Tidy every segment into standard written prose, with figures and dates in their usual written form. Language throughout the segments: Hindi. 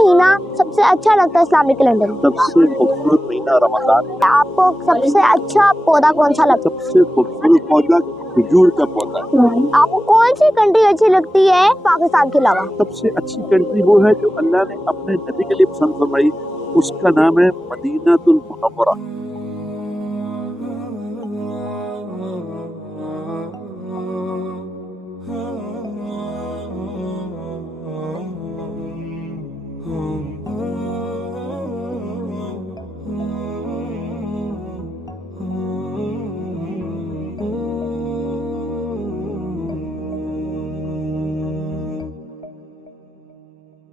महीना सबसे अच्छा लगता है इस्लामिक कैलेंडर में? सबसे खूबसूरत महीना रमजान है। आपको सबसे अच्छा पौधा कौन सा लगता सबसे खूबसूरत पौधा खजूर का पौधा है। है? आपको कौन सी कंट्री अच्छी लगती है पाकिस्तान के अलावा? सबसे अच्छी कंट्री वो है जो अल्लाह ने अपने नबी के लिए पसंद फरमाई, उसका नाम है मदीनातुल मुनव्वरा।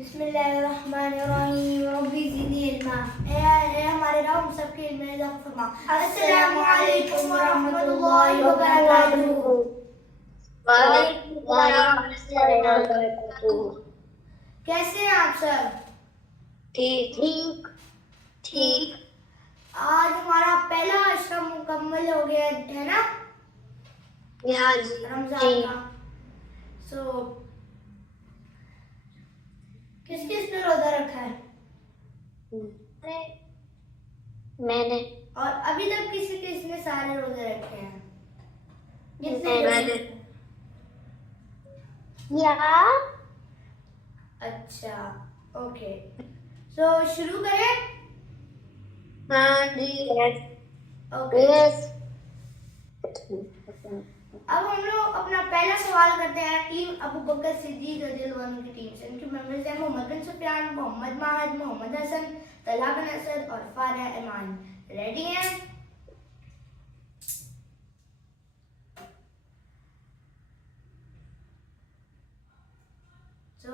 बिस्मिल्लाहिर्रहमानिर्रहीम रब्बी ज़िदनी इल्मा। ऐ हमारे रब सबके इल्म में इज़ाफ़ा फरमा। अस्सलामु अलैकुम व रहमतुल्लाहि व बरकातुहू। कैसे हैं आप सब? ठीक। आज हमारा पहला अशरा मुकम्मल हो गया है ना हाँ जी रमजान का। सो किस किस ने रोजा रखा है? मैंने और अभी तक किसने सारे रोजे रखे हैं? मैंने या अच्छा ओके। सो शुरू करें? हाँ जी ओके। यस अब हम लोग अपना पहला सवाल करते हैं टीम अबू बकर सिद्दीक रज़ियल्लाहु अन्हु की टीम से। इनके मेंबर्स हैं मोहम्मद बिन सुफियान, मोहम्मद माहिद, मोहम्मद हसन, तलहा बिन असद और फारिया ईमान। रेडी हैं? तो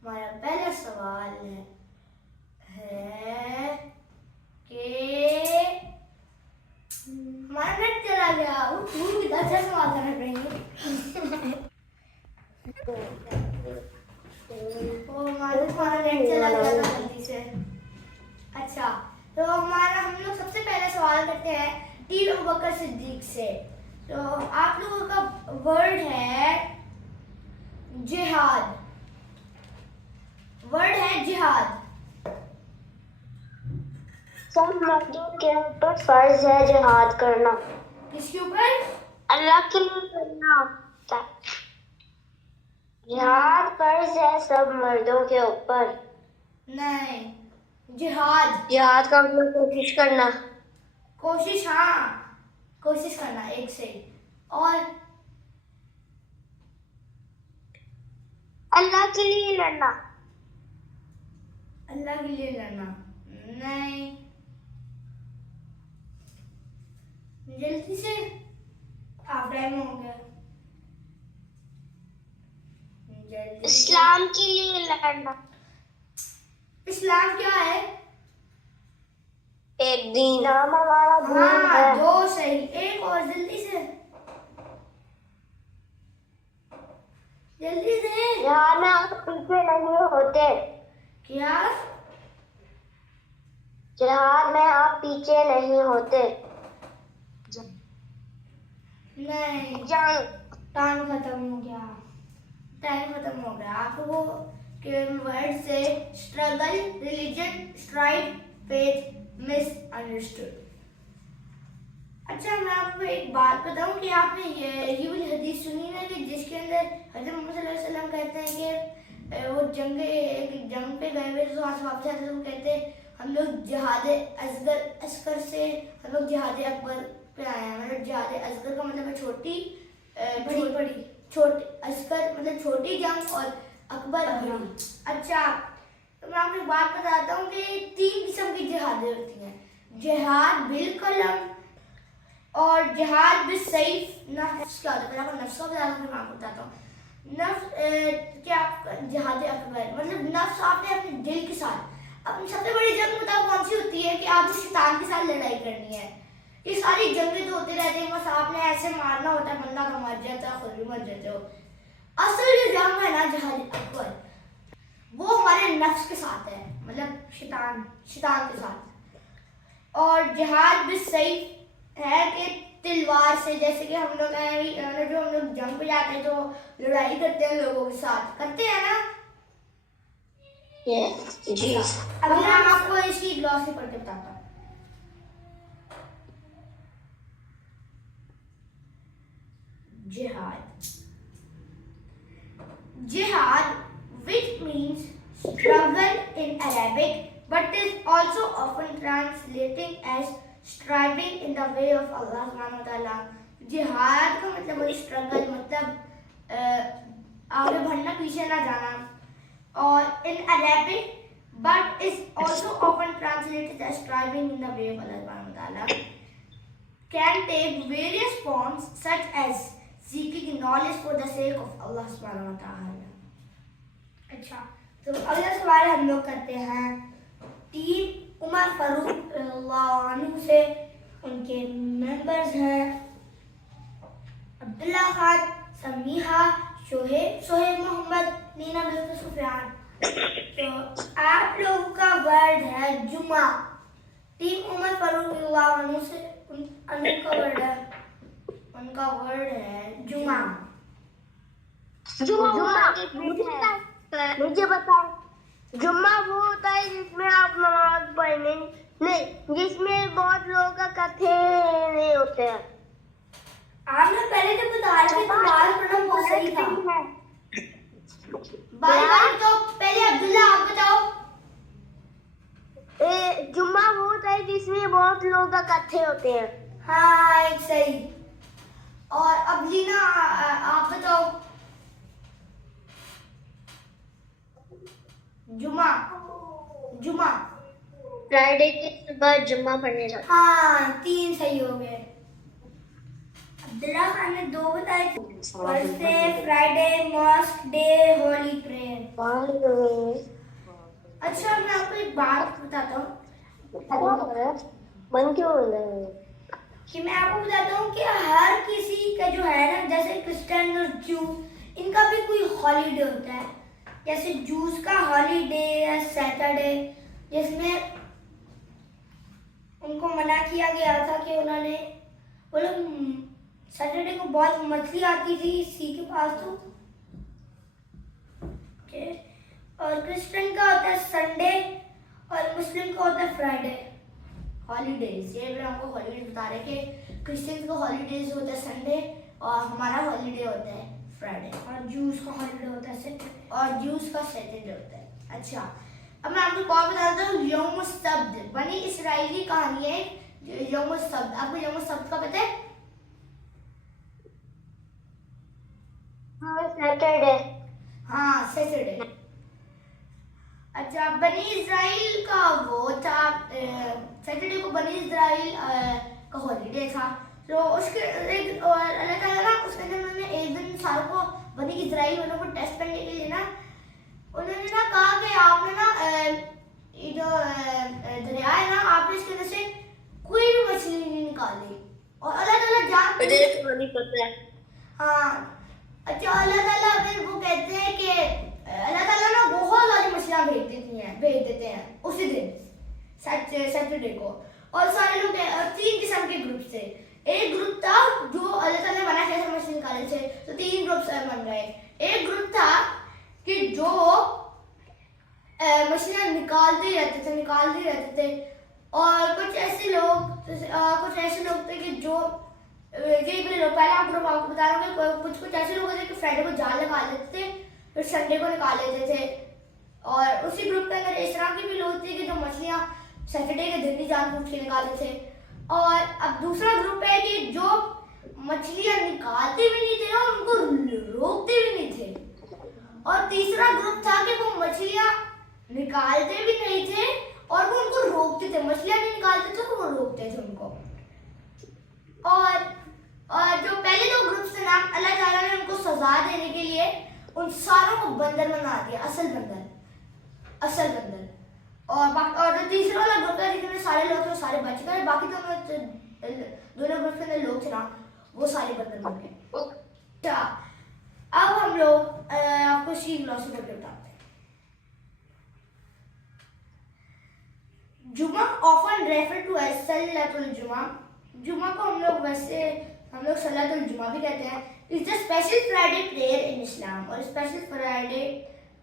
हमारा पहला सवाल है कि हमारा नेट चला गया। कितना अच्छा सवाल करना पड़ेंगे। हमारा नेट चला गया था जल्दी से। अच्छा तो हम लोग सबसे पहले सवाल करते हैं टीम अबू बकर सिद्दीक से। तो आप लोगों का वर्ड है जिहाद। वर्ड है जिहाद। सब मर्दों के ऊपर फर्ज है जिहाद करना। किसके ऊपर? अल्लाह के लिए करना होता है। जिहाद फर्ज है सब मर्दों के ऊपर। नहीं, जिहाद जिहाद का मतलब कोशिश करना। कोशिश, हाँ कोशिश करना एक से। और अल्लाह के लिए लड़ना। अल्लाह के लिए लड़ना नहीं। जल्दी से, हाफ टाइम हो गया। जल्दी। इस्लाम के लिए लड़ना। इस्लाम क्या है? एक दीन। नाम हमारा दीन हाँ है। दो सही। एक और जल्दी से, जल्दी से। जिहाद में आप पीछे नहीं होते। क्या? जिहाद में आप पीछे नहीं होते। नहीं, जंग। टाइम खत्म हो गया। आप लोगों के वर्ड से struggle, religion, strive, faith, misunderstood. अच्छा मैं आपको एक बात बताऊं कि आपने ये वाली हदीस सुनी ना कि जिसके अंदर हज़रत मोहम्मद सल्लल्लाहु अलैहि वसल्लम कहते हैं कि वो जंग पे गए हुए तो वापस आते हैं, वो कहते हैं हम लोग जिहाद असगर से हम लोग जिहाद अकबर पे आए हैं। मतलब जिहाद असगर का मतलब है छोटी असगर मतलब छोटी जंग और अकबर बड़ी। अच्छा तो मैं आपको एक बात बताता हूँ कि 3 किस्म की जिहादें होती हैं। जिहाद बिल कलम और जिहाद बिल सैफ। नफ्स क्या होता है? पहले आपको नफ्स का बताता हूँ, फिर मैं आपको बताता हूँ। क्या जिहाद अकबर मतलब नफ्स आपने अपने दिल के साथ अपनी सबसे बड़ी जंग बताओ कौन सी होती है कि आपने शैतान के साथ लड़ाई करनी है। ये सारी जंगें तो होती रहती हैं, बस आपने ऐसे मारना होता है, बंदा तो मर जाता है, खुद भी मर जाते हो। असल जो जंग है ना जिहाद अकबर, वो हमारे नफ्स के साथ है, मतलब शैतान के साथ। और जिहाद भी सही है कि तलवार से, जैसे कि हम लोग जो हम लोग जंग पे जाते हैं तो लड़ाई करते हैं लोगों के साथ, करते हैं ना। जी। अभी मैं आपको इसकी ग्लॉसी पढ़ के बताता हूँ। Jihad, which means struggle in Arabic, but is also often translated as striving in the way of Allah subhanahu wa ta'ala. Jihad का मतलब वही struggle, मतलब आगे बढ़ना पीछे ना जाना, और in Arabic, but is also often translated as striving in the way of Allah subhanahu wa ta'ala. Can take various forms such as seeking knowledge for the sake of Allah subhanahu wa ta'ala. अच्छा, तो अगला सवाल हम लोग करते हैं टीम उमर फारूक रज़ियल्लाहु अन्हु से। उनके मेंबर्स हैं अब्दुल्ला खान, समीहा, सोहेब मोहम्मद, नीना बिल्कुल सुफियान। तो आप लोगों का वर्ड है जुमा। टीम उमर फारूक रज़ियल्लाहु अन्हु से उनका वर्ड है जुमा। मुझे बताओ, जुम्मा वो होता है जिसमें आप नमाज पढ़ने नहीं, जिसमें बहुत लोगों का इकट्ठे नहीं होते हैं। आपने पहले तो बताया कि नमाज पढ़ना बहुत सही था। बारी तो पहले अब्दुल्ला आप बताओ। जुम्मा वो होता है जिसमें बहुत लोग इकट्ठे होते हैं। हाँ, एक सही। और अब लीना आप बताओ। जुमा फ्राइडे की सुबह जुम्मा पढ़ने जाते। हाँ, 3 सही हो गए। अब्दुल्ला खान ने 2 बताए थे, Thursday, Friday, mosque day, holy prayer. अच्छा, मैं आपको एक बात बताता हूँ। मन क्यों हो रहा है कि मैं आपको बताता हूँ कि हर किसी का जो है ना, जैसे क्रिश्चियन और जू, इनका भी कोई हॉलीडे होता है। जैसे जूस का हॉलीडे है सैटरडे, जिसमें उनको मना किया गया था कि उन्होंने वो लोग सैटरडे को बहुत मछली आती थी सी के पास तो और क्रिश्चियन का होता है संडे और मुस्लिम का होता है फ्राइडे। हॉलीडेज, ये भी हमको हॉलीडेज बता रहे कि क्रिश्चियंस को हॉलीडेज होता है संडे और हमारा हॉलीडे होता है फ्राइडे, और जूस का हॉलीडे होता है सैटरडे होता है। अच्छा, अब मैं आपको और बताता हूँ यौम सब्त, बनी इसराइली कहानी है यौम सब्त। आपको यौम सब्त का पता है? हाँ, सैटरडे। अच्छा, बनी इजराइल का वो था, सैटरडे को बनी इजराइल का हॉलीडे था। तो उसके अल्लाह ताला ना उसके अंदर उन्होंने एक दिन सारों को बनी इजराइल वालों को टेस्ट करने के लिए ना उन्होंने ना कहा कि आपने ना ये जो दरिया है ना, आपने इसके अंदर से कोई भी मछली नहीं निकाली। और अल्लाह ताला पता है। हाँ, अच्छा, अल्लाह ताला फिर वो कहते हैं कि अल्लाह ताला ना बहुत सारी मछलियाँ भेज देते हैं उसी दिन सैटरडे को। और सारे लोग 3 किस्म के ग्रुप से, एक ग्रुप था जो अल्लाह ताला ने मना किया था मछली निकालने से, तो 3 ग्रुप बन गए। एक ग्रुप था कि जो मछलियाँ निकालते रहते थे और कुछ ऐसे लोग थे कि जो पहले आपको बता रहा हूँ कि कुछ ऐसे लोग थे कि फ्राइडे को जाल लगा लेते थे, फिर संडे को निकाल लेते थे। और उसी ग्रुप के अंदर इस तरह के भी लोग थे कि जो मछलियाँ सैटरडे के दिन ही जान बूझ के निकालते थे। और अब दूसरा ग्रुप है कि जो मछलियाँ निकालते भी नहीं थे और उनको रोकते भी नहीं थे। और तीसरा ग्रुप था कि वो मछलियाँ निकालते भी नहीं थे और वो उनको रोकते थे, मछलियाँ नहीं निकालते थे वो रोकते थे उनको। और जो पहले 2 ग्रुप्स थे ना, अल्लाह ताला ने उनको सजा देने के लिए उन सारों को बंदर बना दिया, असल बंदर। और जो तीसरा वाला ग्रुप था जिसमें सारे लोग थे वो सारे बच गए, बाकी दोनों ग्रुप के अंदर लोग थे ना वो सारे बंदर बन गए। अच्छा, अब हम लोग आपको सी फिलॉसफी करके बताते हैं। जुमा ऑफन रेफर टू एज सलातुल जुमा। जुमा को हम लोग सलातुल जुमा भी कहते हैं। It's the special Friday prayer in Islam, और स्पेशल फ्राइडे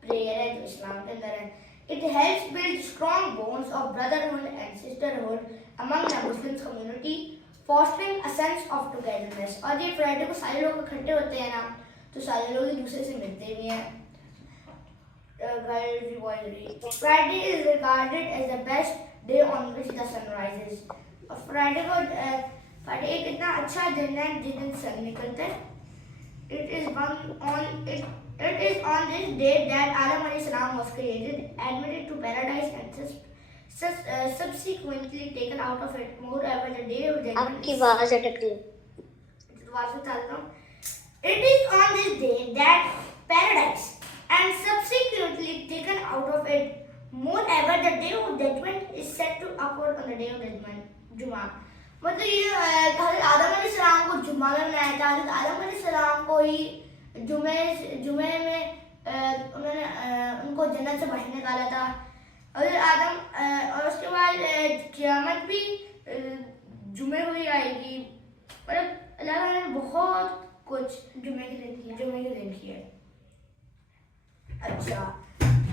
प्रेयर है जो इस्लाम के अंदर है। It helps build strong bonds of brotherhood and sisterhood among the Muslim community, fostering a sense of togetherness. और ये फ्राइडे को सारे लोग इकट्ठे होते हैं ना, तो सारे लोग एक दूसरे से मिलते भी हैं। Friday is regarded as the best day on which the sun rises. और फ्राइडे एक इतना अच्छा दिन है जिस दिन सन निकलता है। It is on this day that Adam alayhi salam was created, admitted to paradise, and subsequently taken out of it. Moreover, the day of judgment. आपकी आवाज अटक रही। It is on this day that paradise and subsequently taken out of it. Moreover, the day of judgment is set to occur on the day of judgment. जुमा मतलब ये हज़रत आदम अलैहिस्सलाम को जुम्मा में बनाया था। हज़रत आदम अलैहिस्सलाम को ही जुमे में उन्होंने उनको जन्नत से बाहर निकाला था। हज़रत आदम और उसके बाद क़यामत भी जुमे को ही आएगी। मतलब अल्लाह ताला ने बहुत कुछ जुमे के दिन किया। अच्छा,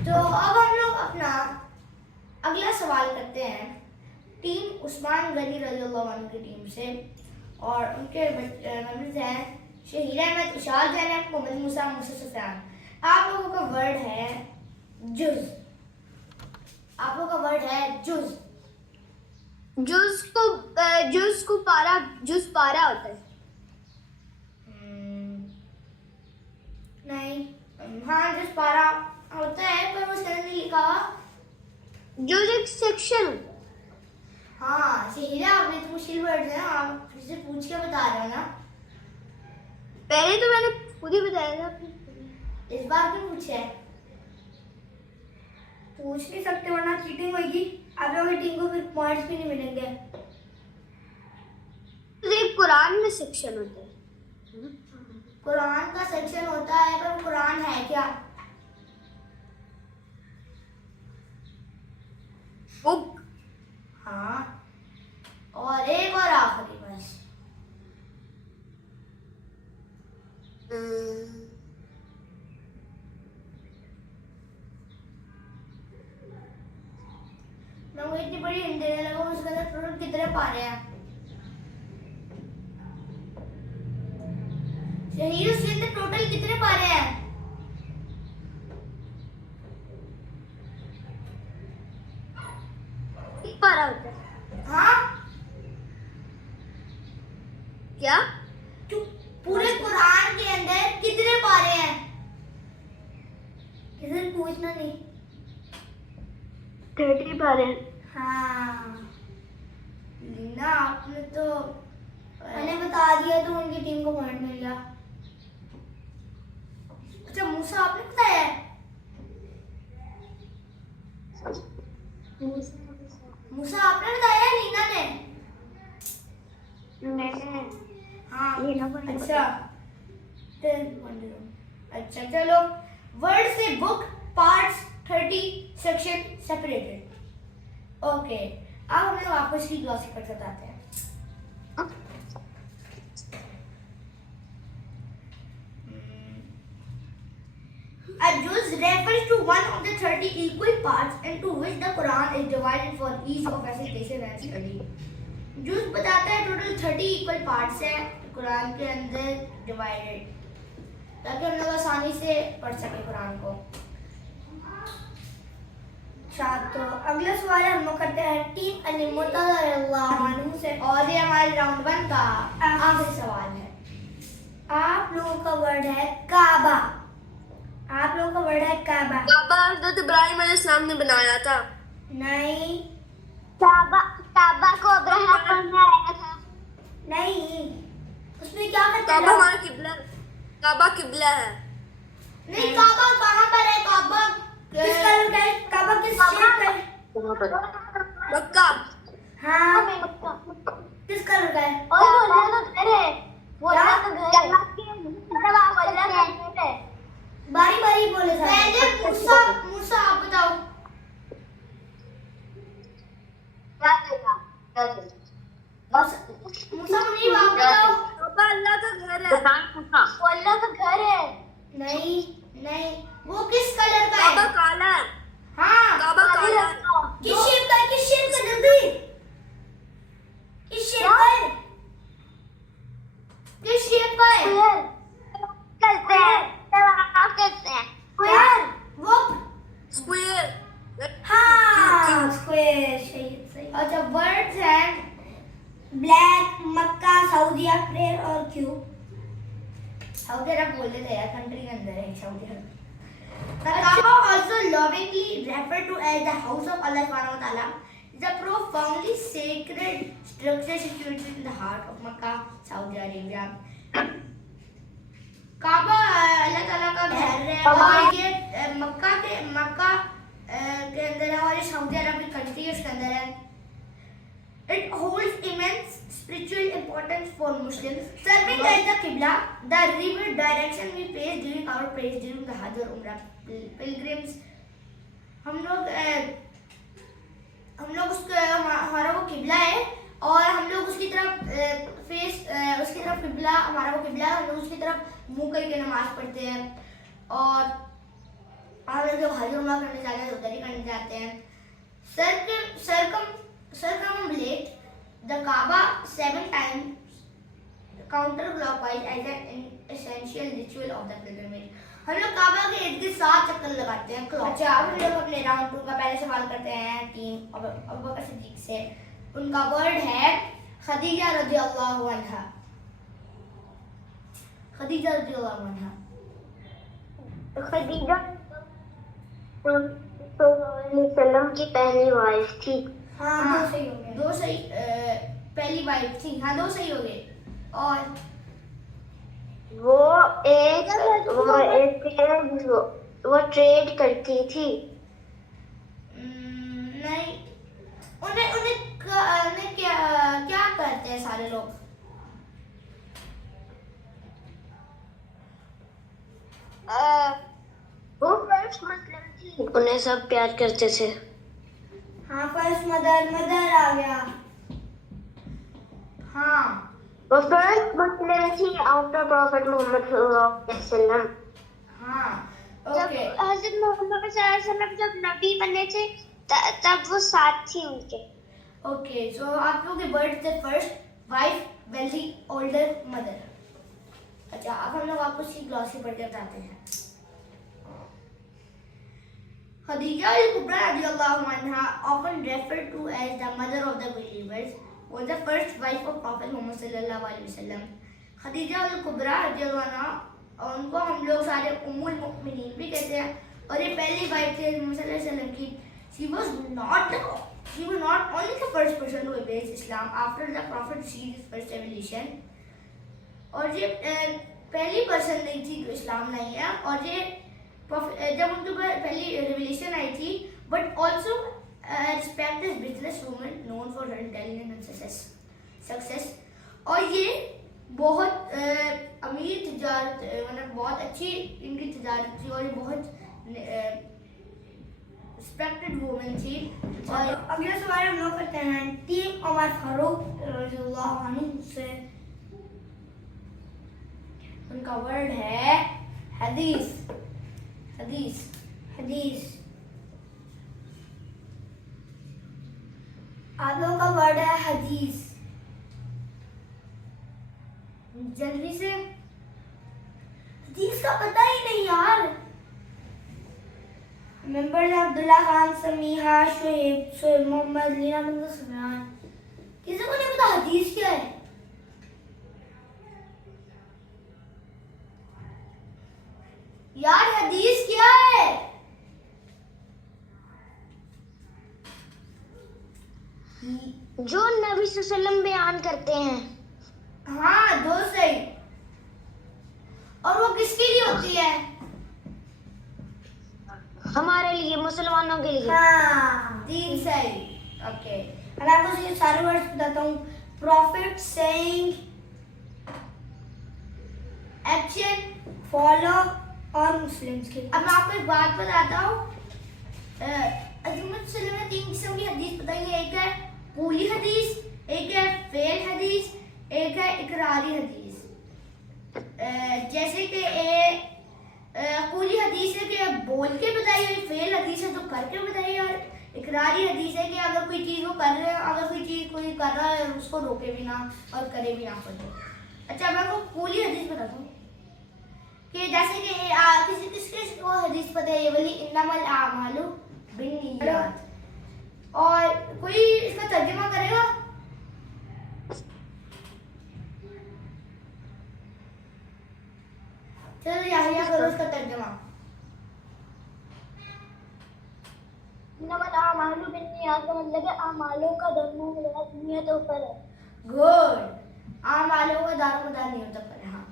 तो अब हम लोग अपना अगला सवाल करते हैं टीम उस्मान गनी रज़ियल्लाहु अन्हु की टीम से, और उनके मेंबर्स हैं शहीद अहमद, इशाल ज़ैनब, मोहम्मद मूसा, मूसा सुफियान। आप लोगों का वर्ड है जुज़। जुज को पारा होता है। नहीं, हाँ जुज़ पारा होता है पर उसके अंदर नहीं लिखा हुआ। जुज एक सेक्शन होता है। हाँ शहीदा, आप ये तो मुश्किल वर्ड है, आप फिर से पूछ के बता रहे हो ना। पहले तो मैंने खुद ही बताया था। इस बार क्यों पूछे? पूछ नहीं सकते वरना चीटिंग होगी। आप लोगों की टीम को फिर पॉइंट्स भी नहीं मिलेंगे। सिर्फ कुरान में सेक्शन होता है। कुरान का सेक्शन होता है पर कुरान है क्या? बुक। हाँ, और एक और आखिरी बस। मैं वो इतनी बड़ी हिंट देने लगा, उसके अंदर टोटल कितने पारे हैं? शहीद उसके अंदर टोटल कितने पारे हैं? एक पारा होता है। हाँ क्या? तो पूरे कुरान के अंदर कितने पारे हैं? किसी पूछना नहीं। 30 पारे। हाँ लीना, आपने तो मैंने बता दिया तो उनकी टीम को पॉइंट मिल गया। अच्छा मूसा आपने बताया है? मूसा आपने बताया है लीना ने? मैंने हाँ लीना को नहीं अच्छा अच्छा चलो, वर्ड से book parts 30 section separated. Okay, अब हम लोग वापस की ग्लॉसी पर बताते हैं। A juz refers to one of the 30 equal parts into which the Quran is divided for ease of recitation and study. Juice बताता है टोटल 30 इक्वल पार्ट्स हैं कुरान के अंदर डिवाइडेड, ताकि हम लोग आसानी से पढ़ सके कुरान को। तो अगला सवाल हम लोग करते हैं टीम अल-मुतज़ल्लाह से, और ये हमारे राउंड 1 का आखिरी सवाल है। आप लोगों का वर्ड है काबा। आप लोगों का वर्ड है काबा। काबा हज़रत इब्राहिम अलैहिस्सलाम ने बनाया था। नहीं, काबा को अब्राहम बनाया था। नहीं, उसमें क्या करते काबा हैं? हमारा किबला, काबा किबला है। नहीं, काबा कहाँ पर है? काबा किस कलर का है? काबा किस शेप का है? मक्का। हाँ, मक्का। किस कलर का है? और वो अल्लाह का घर है। वो अल्लाह का घर है। अल्लाह का घर है। बारी बारी बोले सर। पहले मूसा मूसा आप बताओ। मूसा मुनीब आप बताओ। पापा अल्लाह का घर है। वो अल्लाह का घर है। नहीं नहीं, वो किस कलर का काबा है? काला है। हाँ, काबा काला है। किस शेप का है? किस शेप का? जल्दी, किस शेप का है? किस शेप का है? करते हैं। करते हैं। यार वो स्क्वायर। हाँ, स्क्वायर। सही सही। अच्छा, वर्ड्स हैं ब्लैक, मक्का, सऊदीया, प्रेयर और क्यूब। सऊदी अरब बोल देते हैं यार, कंट्री के अंदर है Saudi Arab. The Kaaba, also lovingly referred to as the house of Allah Subhanahu wa Taala, is a profoundly sacred structure situated in the heart of Makkah, Saudi Arabia. काबा अल्लाह ताला का घर है और ये मक्का के अंदर है और ये सऊदी अरब की कंट्री उसके अंदर है. It holds immense spiritual importance for Muslims. Serving as the Qibla, the river direction we face during our prayers during the Hajj or Umrah pilgrims. हम लोग उसके हमारा वो किबला है और हम लोग उसकी तरफ उसकी तरफ किबला, हमारा वो किबला है, हम लोग उसकी तरफ मुंह करके नमाज पढ़ते हैं और हम लोग जब हज उम्रा करने जाते हैं तो उधर ही करने जाते हैं. Circumambulate the Kaaba 7 times counterclockwise as an essential ritual of the pilgrimage. हम लोग काबा के इर्द गिर्द 7 चक्कर लगाते हैं क्लॉक. अच्छा, अब हम लोग अपने राउंड 2 का पहले सवाल करते हैं टीम अबू बकर सिद्दीक से. उनका वर्ड है खदीजा रज़ियल्लाहु अन्हा. खदीजा रज़ियल्लाहु अन्हा. खदीजा सल्लम की पहली वाइफ थी. हाँ, 2 सही हो गए. 2 सही. पहली वाइफ थी. हाँ, 2 सही हो गए. और वो ट्रेड करती थी. नहीं, उन्हें क्या करते हैं सारे लोग? वो फर्स्ट मुस्लिम थी. उन्हें सब प्यार करते थे. हाँ, फर्स्ट मदर आ गया. हाँ, वो फर्स्ट मुस्लिम थी आफ्टर प्रॉफिट मोहम्मद सल्लल्लाहु अलैहि वसल्लम. हाँ, जब ओके. हज़रत मोहम्मद सल्लल्लाहु अलैहि वसल्लम जब नबी बने थे तब वो साथ थी उनके. ओके, सो आप लोग के वर्ड थे first wife, wealthy, older, mother. अच्छा, अब हम लोग आपको इसकी ग्लॉसी पढ़ के बताते हैं. Khadija al-Kubra radiallahu anha, often referred to as the mother of the believers, was the first wife of Prophet Muhammad sallallahu alaihi wasallam. Khadija al-Kubra radiallahu anha, उनको हम लोग सारे उम्मुल मुमिनीन भी कहते हैं और ये पहली वाइफ थी मुहम्मद सल्लल्लाहु अलैहि वसल्लम की. She was not only the first person to embrace Islam after the Prophet received his first revelation. और ये पहली पर्सन नहीं थी जो इस्लाम लाई है और ये जब उनके ऊपर पहली रेवलेशन आई थी, but also respected business woman known for her intelligence and success. और ये बहुत अमीर तिजारत, मतलब बहुत अच्छी इनकी तिजारत थी और ये बहुत रिस्पेक्टेड वूमन थी. और अगला सवाल हम लोग करते हैं टीम उमर फारूक रज़ियल्लाहु अन्हु से. उनका वर्ड है हदीस. आप लोगों का वर्ड है हदीस. जल्दी से. हदीस का पता ही नहीं यार. मेंबर्स अब्दुल्ला खान, समीहा, शोएब मोहम्मद, लीना मंजूर, सुफियान. किसी को नहीं पता हदीस क्या है? यार हदीस क्या है? जो नबी सल्लल्लाहु अलैहि वसल्लम बयान करते हैं. हाँ, 2 सही. और वो किसके लिए होती है? हमारे लिए, मुसलमानों के लिए। हाँ, तीन सही। ओके, अब आपको ये सारे वर्ड्स बताता हूँ। प्रॉफिट, सेइंग, एक्शन, फॉलो और मुस्लिम्स के। अब मैं आपको एक बात बताता हूँ। हज़रत सल्लल्लाहु अलैहि वसल्लम ने 3 किस्म की हदीस बताई है। एक है कूली हदीस, एक है फेल हदीस, एक है इकरारी हदीस। जैसे कि कूली हदीस है कि बोल के बताइए, फेल हदीस है तो करके बताइए, और इकरारी हदीस है कि अगर कोई चीज़ वो कर रहे हैं, अगर कोई चीज़ कोई कर रहा है उसको रोके भी ना और करे भी ना खुद। अच्छा, मैं आपको कूली हदीस बताता हूँ कि जैसे कि किस को हदीस पता है, ये वाली इन्नमल आमालु बिन्नियात, और कोई इसका तर्जुमा करेगा? चलो याहिया करो इसका तर्जुमा। इन्नमल आमालु बिन्नियात का मतलब है अमालों का दरमो नियतों पर है। गुड, आमालों का दारोमदार नियतों पर है। हाँ,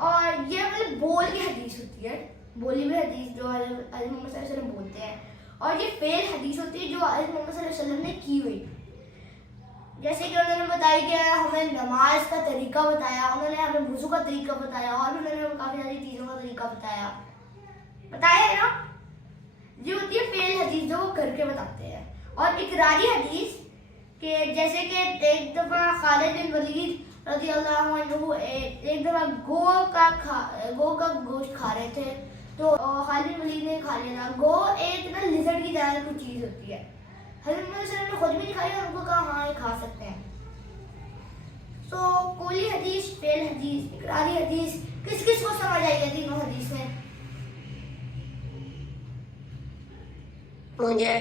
और ये मतलब बोल की हदीस होती है, बोली हुई हदीस जो हज़रत मोहम्मद सल्लल्लाहु अलैहि वसल्लम बोलते हैं, और ये फेल हदीस होती है जो हज़रत मोहम्मद सल्लल्लाहु अलैहि वसल्लम ने की हुई। जैसे कि उन्होंने बताया कि हमें नमाज का तरीका बताया, उन्होंने हमें वुज़ू का तरीका बताया, और भी उन्होंने हमें काफ़ी सारी चीज़ों का तरीका बताया है ना। ये होती है फेल हदीस जो वो करके बताते हैं। और इकरारी हदीस के जैसे कि एक दफ़ा खालिद बिन वलीद रज़ियल्लाहु अन्हु एक दफ़ा गो का गोश्त खा रहे थे, तो खालिद बिन वलीद ने खा लिया। गो एक ना लिजर्ड की तरह कुछ चीज़ होती है। हज़रत मोहम्मद सल्लल्लाहु अलैहि वसल्लम ने खुद भी नहीं खाई और उनको कहा हाँ ये खा सकते हैं। तो कूली हदीस, फेल हदीस, इकरारी हदीस, किस किस को समझ आई है तीनों हदीस में? मुझे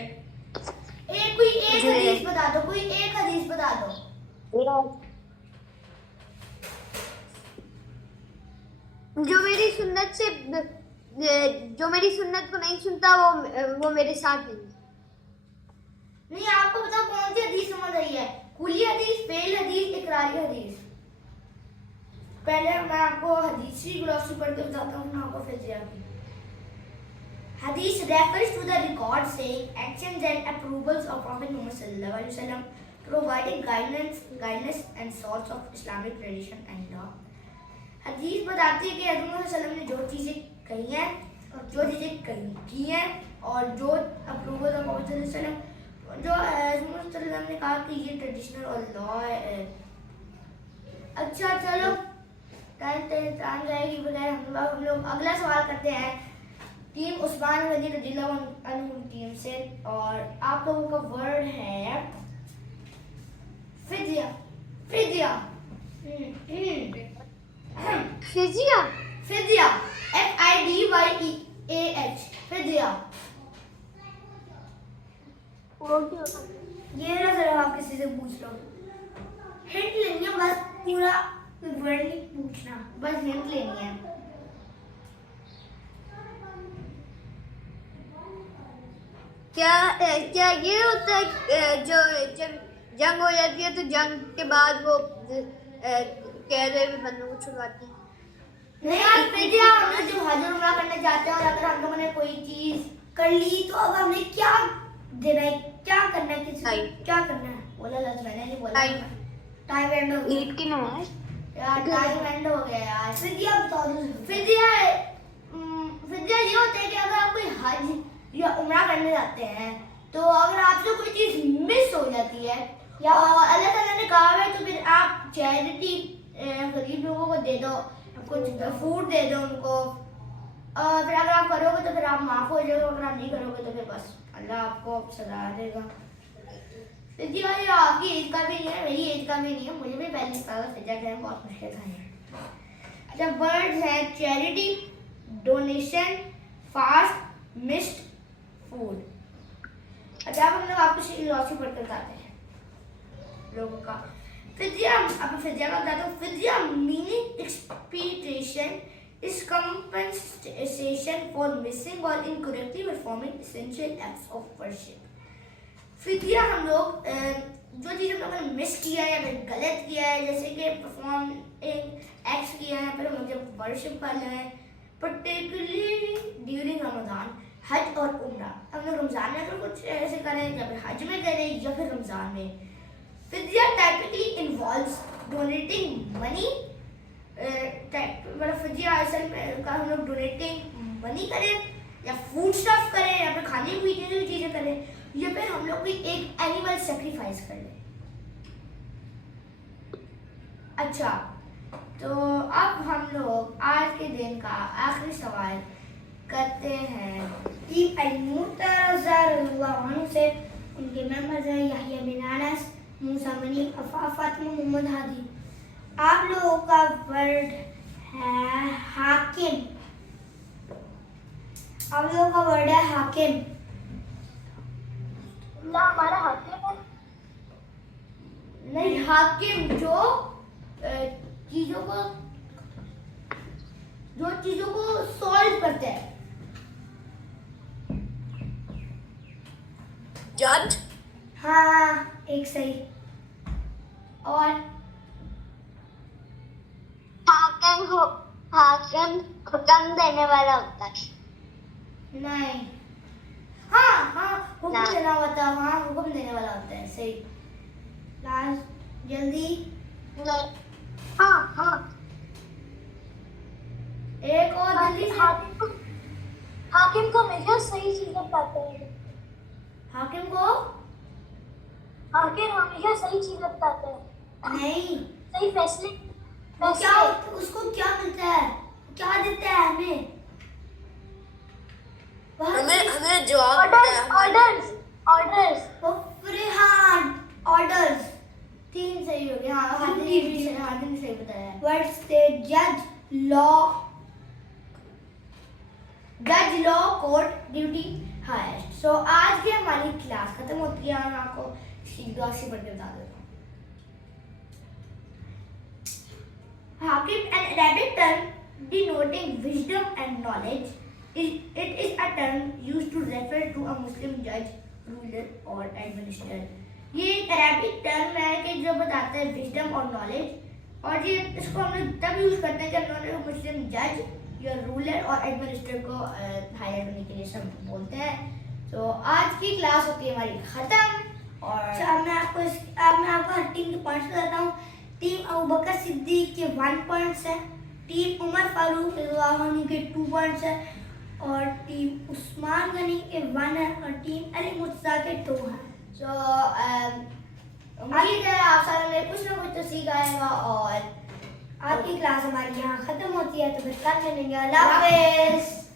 कोई एक हदीस बता दो, कोई एक हदीस बता दो। जो मेरी सुन्नत को नहीं सुनता वो मेरे साथ नहीं। आपको बताओ कौन सी हदीस समझ आई है? कूली हदीस, फेल हदीस, इकरारी हदीस। पहले मैं आपको हदीस की ग्लॉसरी पढ़ के बताता हूँ, आपको फिजिया की। Hadith refers to the record saying, actions and approvals of Prophet Muhammad sallallahu alaihi wasallam, providing guidance and source of Islamic tradition and law. हदीस बताती है कि हज़रत मोहम्मद सल्लल्लाहु अलैहि वसल्लम ने जो चीज़ें कही हैं और जो चीज़ें की हैं और जो अप्रूवल ऑफ प्रॉफिट सल्लल्लाहु अलैहि वसल्लम, जो हज़रत मोहम्मद सल्लल्लाहु अलैहि वसल्लम ने कहा कि ये ट्रेडिशनल और लॉ है। अच्छा चलो, टाइम जाएगी बगैर हम लोग अगला सवाल करते हैं टीम उस्मान गनी रज़ियल्लाहु अन्हु टीम से, और आप लोगों का वर्ड है फिदिया। फिदिया फिजिया फिदिया FIDYEAH फिदिया। ये ना जरा आप किसी से पूछ लो, हिंट लेनी है, बस पूरा वर्ड नहीं पूछना, बस हिंट लेनी है। क्या ये होता है जो जब जंग हो जाती है तो जंग के बाद वो कैद हुए बंदों को छुड़वाते हैं? नहीं यार, फिदिया हम लोग जो हज उम्रा करने जाते हैं और अगर हम लोगों ने कोई चीज कर ली तो अब हमने क्या देना है, क्या करना है, क्या करना है? बोला लज मैंने नहीं बोला। टाइम एंड हो गया। ईद की नमाज यार, टाइम एंड हो गया यार। फिदिया बता दो। फिदिया ये होता है कि अगर आप कोई हज या उम्रा करने जाते हैं तो अगर आपसे कोई चीज मिस हो जाती है या अल्लाह ताला ने कहा है तो फिर आप चैरिटी गरीब लोगों को दे दो, कुछ फूड दे दो उनको। फिर अगर आप करोगे तो फिर आप माफ हो जाओगे, अगर आप नहीं करोगे तो फिर बस अल्लाह आपको सजा देगा। फिदिया ये आपकी ईद का भी नहीं है, मेरी ईद का भी नहीं है, मुझे भी पहले पता था फिदिया क्या है, बहुत मुश्किल था ये। अच्छा, वर्ड्स है charity, donation, fast, missed, food. अच्छा, अब हम लोग आपको लॉसी पढ़कर बताते हैं लोगों का फिदिया। अब फिदिया का बताता हूँ। फिदिया meaning expiation is compensation for missing और incorrectly performing essential acts of worship. फिदिया हम लोग जो चीज़ हम लोगों ने मिस किया है या फिर गलत किया है, जैसे कि परफॉर्म एक्ट्स किया है, फिर हम लोग जब वर्शिप कर रहे हैं पर्टिकुलरली ड्यूरिंग रमज़ान, हज और उम्रा। हम लोग रमज़ान में अगर कुछ ऐसे करें, या फिर हज में करें या फिर रमज़ान में। फिदिया टाइपिकली इन्वॉल्व्स डोनेटिंग मनी, मतलब फिदिया असल में का हम लोग डोनेटिंग मनी करें या फूड स्टफ करें या फिर खाने पीने की चीज़ें करें, या फिर हम लोग कोई एक एनिमल सेक्रीफाइस कर लें। अच्छा, तो अब हम लोग आज के दिन का आखिरी सवाल करते हैं। टीम अल-मुर्तज़ा रज़ियल्लाहु अन्हु से उनके मेंबर्स हैं यहया बिन अनस, मूसा मनी, फातिमा मोहम्मद हादी। आप लोगों का वर्ड है हाकिम। आप लोगों का वर्ड है हाकिम। ना हमारा हाकिम है। नहीं, हाकिम जो चीजों को सॉल्व करते हैं। जज। हाँ, एक सही। और हाकिम हुक्म देने वाला होता है। नहीं, हाँ हुक्म ना। देना होता है। हाँ, हुक्म देने वाला होता है। सही। लास्ट, जल्दी। नहीं, हाँ एक और जल्दी से। हाकिम को हमेशा सही चीजें बताते हैं। हाकिम को हाकिम हमेशा सही चीजें बताते हैं। नहीं, सही फैसले। क्या उसको क्या मिलता है, क्या देता है हमें? हमें जवाब ऑर्डर्स। फरहान, ऑर्डर्स। 3 सही हो गए। हाँ, हादिन ने सही बताया। वर्ड से जज, लॉ, कोर्ट, ड्यूटी, हाईएस्ट। सो आज की हमारी क्लास खत्म होती है। मैं आपको दुआ से पढ़ के बता देता हूँ। हाकिम, an Arabic term denoting wisdom and knowledge. It is a term used to refer to a Muslim judge, ruler or administrator. ये एक अरबिक टर्म है कि जो बताता है विजडम और नॉलेज, और ये इसको हम लोग तब यूज करते हैं जब हम लोग मुस्लिम जज या रूलर और एडमिनिस्ट्रेटर को हायर करने के लिए सब बोलते हैं। तो आज की क्लास होती है हमारी खत्म। और अब मैं आपको हर टीम के पॉइंट्स बताता हूँ। टीम अबू बकर सिद्दीक के 1 पॉइंट्स है, टीम उमर फारूक रज़ियल्लाहु के 2 पॉइंट्स है, और टीम उस्मान गनी के 1 है, और टीम अली मुर्तज़ा के 2 है। तो उम्मीद है आप सारों ने कुछ ना कुछ तो सीखा आएगा। और आज की क्लास हमारी यहाँ खत्म होती है, तो फिर कल मिलेंगे। अल्लाह हाफ़िज़।